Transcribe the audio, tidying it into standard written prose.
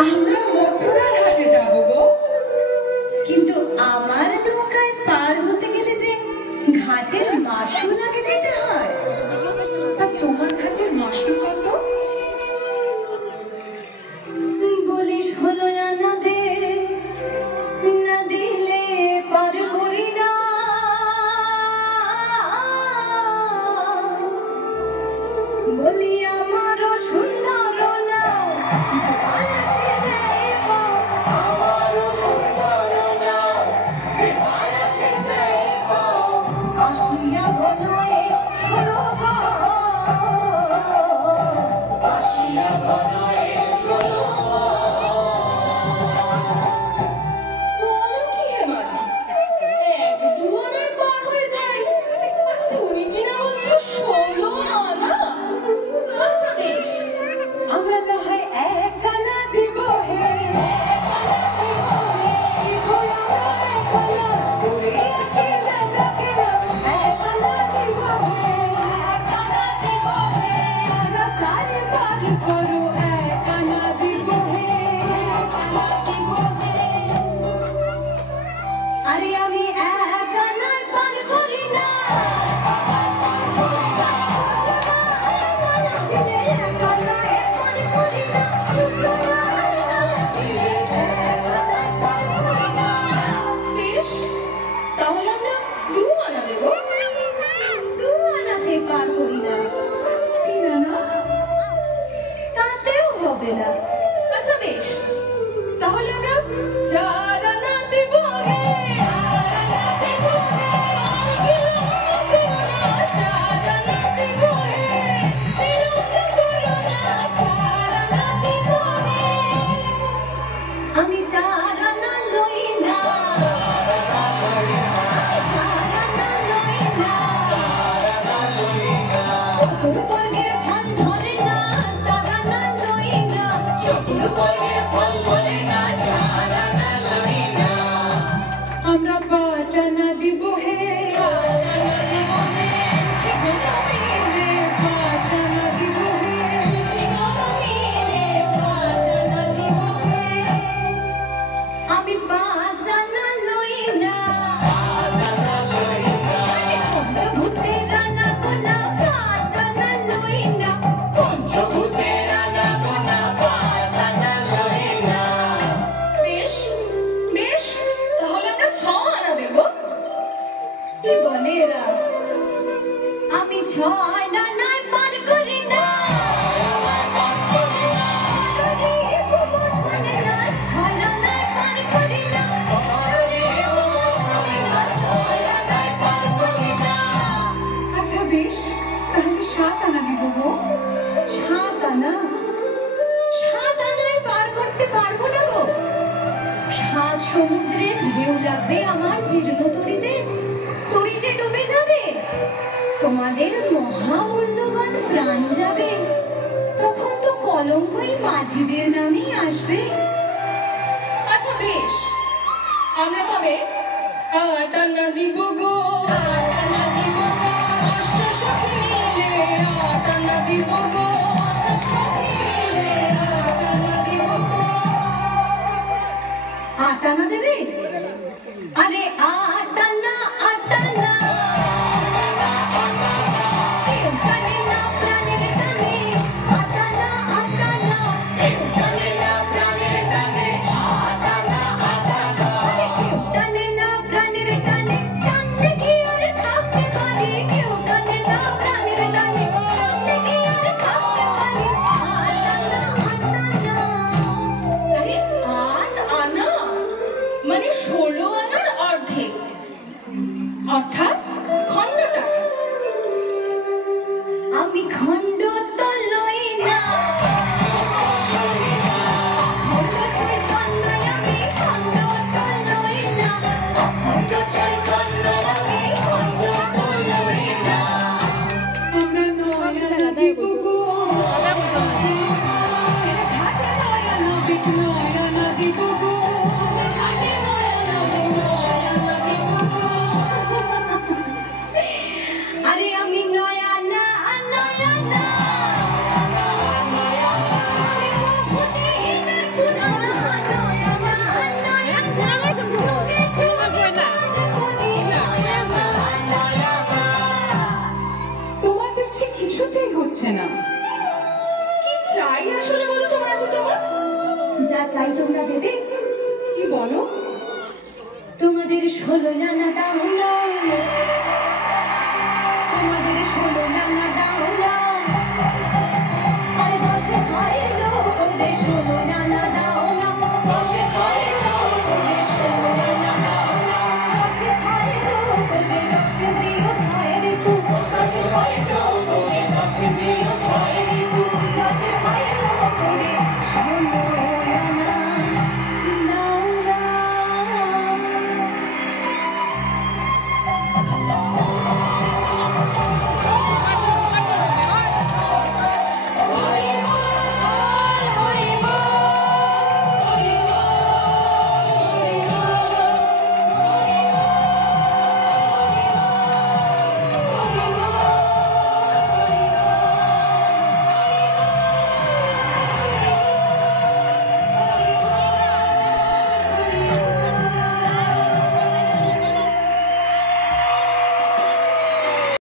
আমরা মথুরার হাটে যাব গো। কিন্তু আমার নৌকায় পার হতে গেলে যে ঘাটের মাসুল আগে দিতে হয়। তা তোমার ঘাটের মাসুল কত? বলিস হলো না দে, না দিলে পার করি না। বলি আমার সুন্দর না আসিয়া বনয়ে ষোলো আসিয়া বনয়ে ষোলো। বলো কি হে মাঝি, এক দু আনার পার হয়ে যায়, আর তুমি কিনা বলছো 16 আনা? আচ্ছা বেশ, আমরা না হয় 1 আনা দিব হে, 1 আনা দিব হে, দিব আমরা 1 আনা, করে আসি বেচাকেনা, 1 আনা দিব হে, 1 আনা দিব হে, তাড়াতাড়ি পার করো, 1 আনা দিব হে, 1 আনা দিব হে। আরে আমি এক আনায় পার করি না। বেশ, তাহলে আমরা 2 আনা দেব। 2 আনাতে পার করি না, 3 আনা? তাতেও হবে না। আচ্ছা বেশ, তাহলে আমরা 4 আনা দেব হে, 4 আনা দেব হে, আর বিলম্ব করো না, 4 আনা দেব হে, বিলম্ব করো না, 4 আনা দেব হে। আমি 4 আনা লই না, আমি 4 আনা লই না। চতুর্বর্গের ফল ধরে না, 4 আনা লই না। চতুর্বর্গের ফল ধরে না, 4 আনা লই না। আমরা 5 আনা দিব হে, 5 আনা দিব হে, সুখী গোটা মিলে 5 আনা দিব হে, সুখী গোটা মিলে 5 আনা দিব হে। আমি 5 আনা লই না, 5 আনা লই না। পঞ্চভূতের আনা গোনা 5 আনা লই না, পঞ্চভূতের আনা গোনা 5 আনা লই না। বেশ বেশ, তাহলে আমরা 6 আনা দেব। কি বলে এরা? আমি 6 আনায় পার করি না। শরীরে উপোস মানে না, 6 আনায় পার করি না। শরীরে উপোস মানে না, 6 আনায় পার করি না। আচ্ছা বেশ, তাহলে 7 আনা দিব গো। 7 আনা? 7 আনায় পার করতে পারবো না গো। 7 সমুদ্রের ঢেউ লাগবে আমার জীর্ণ তরিতে, তরি যে ডুবে যাবে, তোমাদের মহামূল্যবান প্রাণ যাবে, তখন তো কলঙ্কই মাঝিদের নামেই আসবে। আচ্ছা বেশ, আমরা তবে 8 আনা দিব গো, 8 আনা দিব গো, অষ্ট সখী মিলে 8 আনা দিব গো, অষ্ট সখী মিলে 8 আনা দিব গো। 8 আনা দেবে? আরে 8 আনা, 8 আনা। কেউ টানে না প্রাণের টানে, 8 আনা, 8 আনা। কেউ টানে না প্রাণের টানে, 8 আনা, 8 আনা। আরে কেউ টানে না প্রাণের টানে, টানলে কি আর থাকতে পারি? কেউ টানে না প্রাণের টানে, টানলে কি আর থাকতে পারি? 8 আনা, 8 আনা। আরে 8 আনা মানে তোমার দেখছি কিছুতেই হচ্ছে না। কি চাই আসলে বলো তো মাঝি তোমার? যা চাই তোমরা দেবে। কি বলো? তোমাদের 16 জানা দাও না